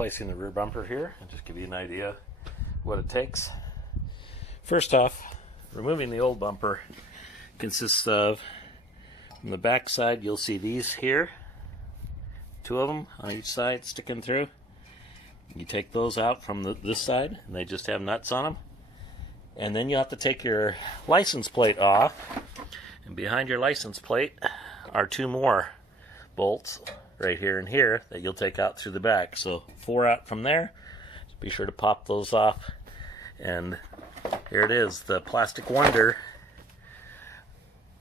replacing the rear bumper here and just give you an idea what it takes. First off, removing the old bumper consists of, from the back side you'll see these here, 2 of them on each side sticking through. You take those out from this side and they just have nuts on them. And then you have to take your license plate off, and behind your license plate are 2 more bolts right here and here that you'll take out through the back. So 4 out from there. Be sure to pop those off. And here it is, the plastic wonder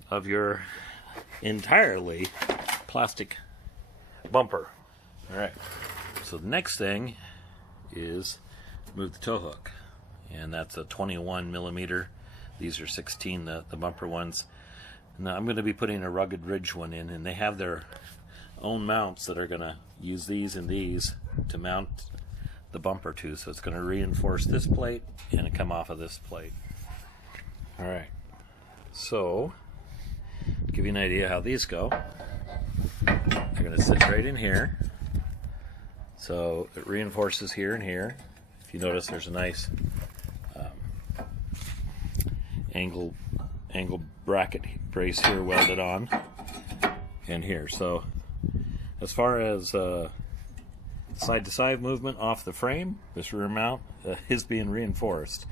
of your entirely plastic bumper. Alright, so the next thing is move the tow hook. And that's a 21 millimeter. These are 16, the bumper ones. Now I'm going to be putting a rugged ridge one in, and they have their own mounts that are going to use these and these to mount the bumper to. So it's going to reinforce this plate and come off of this plate. Alright, so to give you an idea how these go, they're going to sit right in here. So it reinforces here and here. If you notice, there's a nice angle bracket brace here welded on, and here. So as far as side-to-side movement off the frame, this rear mount is being reinforced.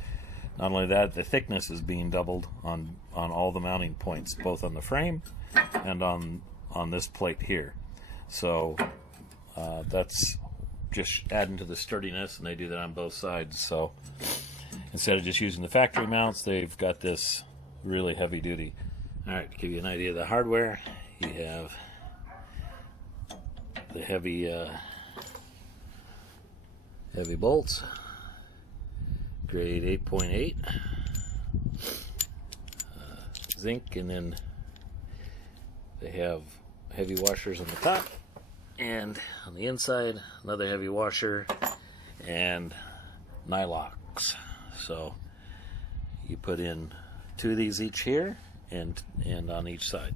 Not only that, the thickness is being doubled on all the mounting points, both on the frame and on this plate here. So that's just adding to the sturdiness, and they do that on both sides. So instead of just using the factory mounts, they've got this really heavy duty. Alright, to give you an idea of the hardware, you have the heavy bolts, grade 8.8, zinc, and then they have heavy washers on the top, and on the inside another heavy washer and nylocks. So you put in 2 of these each here and on each side.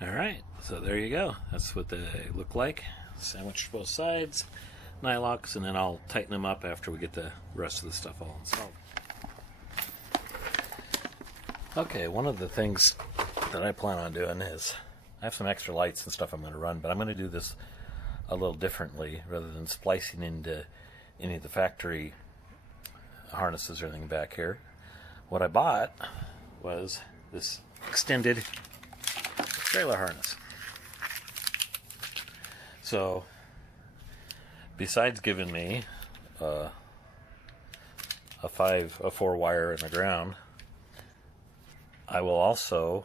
Alright, so there you go. That's what they look like. Sandwiched both sides, nylocks, and then I'll tighten them up after we get the rest of the stuff all installed. Okay, one of the things that I plan on doing is, I have some extra lights and stuff I'm going to run, but I'm going to do this a little differently rather than splicing into any of the factory harnesses or anything back here. What I bought was this extended trailer harness. So besides giving me a 4 wire in the ground, I will also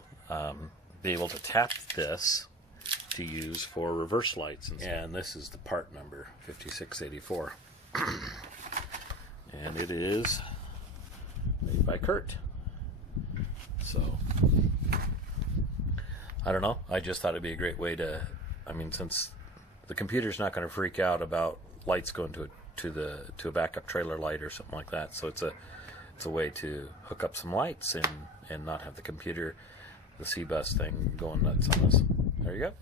be able to tap this to use for reverse lights. And this is the part number 5684. And it is made by Kurt. So I don't know, I just thought it'd be a great way to, I mean, since the computer's not going to freak out about lights going to a backup trailer light or something like that, so it's a way to hook up some lights and not have the computer, the C-bus thing, going nuts on us. There you go.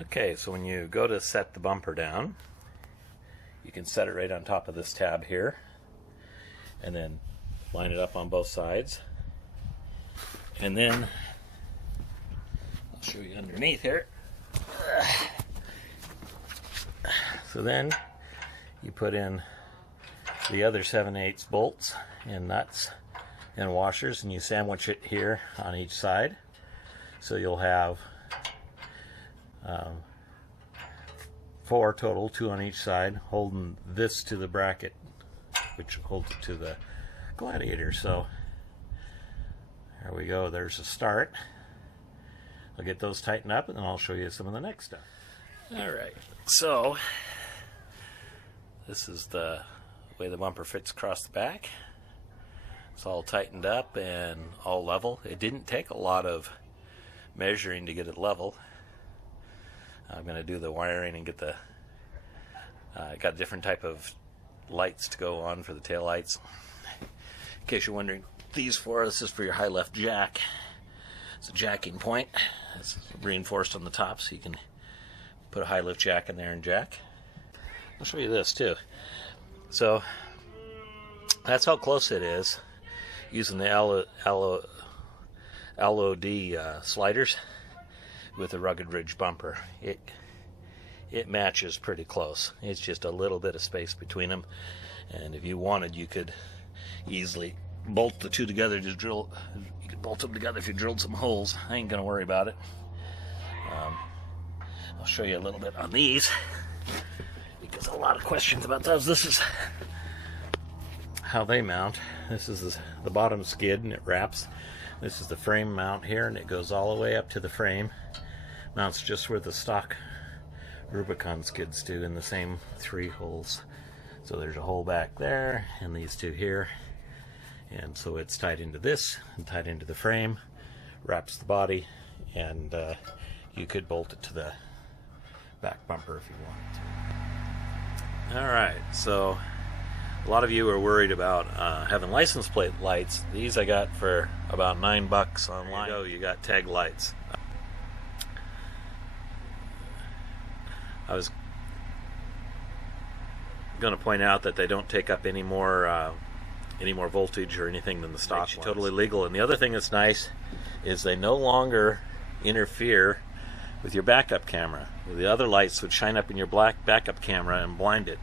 Okay, so when you go to set the bumper down, you can set it right on top of this tab here, and then line it up on both sides, and then I'll show you underneath here. So then you put in the other 7/8 bolts and nuts and washers, and you sandwich it here on each side. So you'll have 4 total, 2 on each side, holding this to the bracket, which holds it to the Gladiator. So there we go, there's a start. I'll get those tightened up, and then I'll show you some of the next stuff. Alright, so this is the way the bumper fits across the back. It's all tightened up and all level. It didn't take a lot of measuring to get it level. I'm going to do the wiring and get the got a different type of lights to go on for the tail lights. In case you're wondering, this is for your high left jack. It's a jacking point. It's reinforced on the top, so you can put a high lift jack in there and jack. I'll show you this too. So that's how close it is using the LOD sliders with a rugged ridge bumper. It matches pretty close. It's just a little bit of space between them, and if you wanted, you could easily bolt the two together. Just drill. You could bolt them together if you drilled some holes. I ain't gonna worry about it. I'll show you a little bit on these because a lot of questions about those. This is how they mount. This is the bottom skid, and it wraps. This is the frame mount here, and it goes all the way up to the frame. Mounts just where the stock Rubicon skids do, in the same 3 holes. So there's a hole back there, and these 2 here. And so it's tied into this, and tied into the frame, wraps the body, and you could bolt it to the back bumper if you wanted to. Alright, so a lot of you are worried about having license plate lights. These I got for about $9 online. There you got tag lights. I was going to point out that they don't take up any more voltage or anything than the stock ones. Totally legal. And the other thing that's nice is they no longer interfere with your backup camera. The other lights would shine up in your black backup camera and blind it.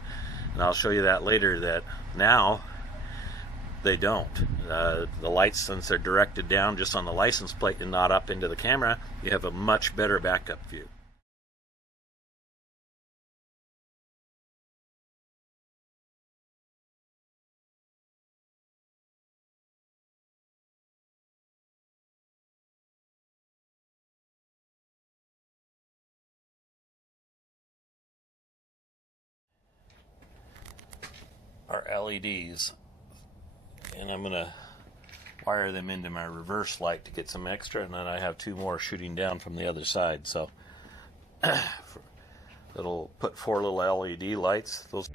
And I'll show you that later, that now they don't. The lights, since they're directed down just on the license plate and not up into the camera, you have a much better backup view. Are LEDs, and I'm gonna wire them into my reverse light to get some extra, and then I have 2 more shooting down from the other side, so it'll put 4 little LED lights. Those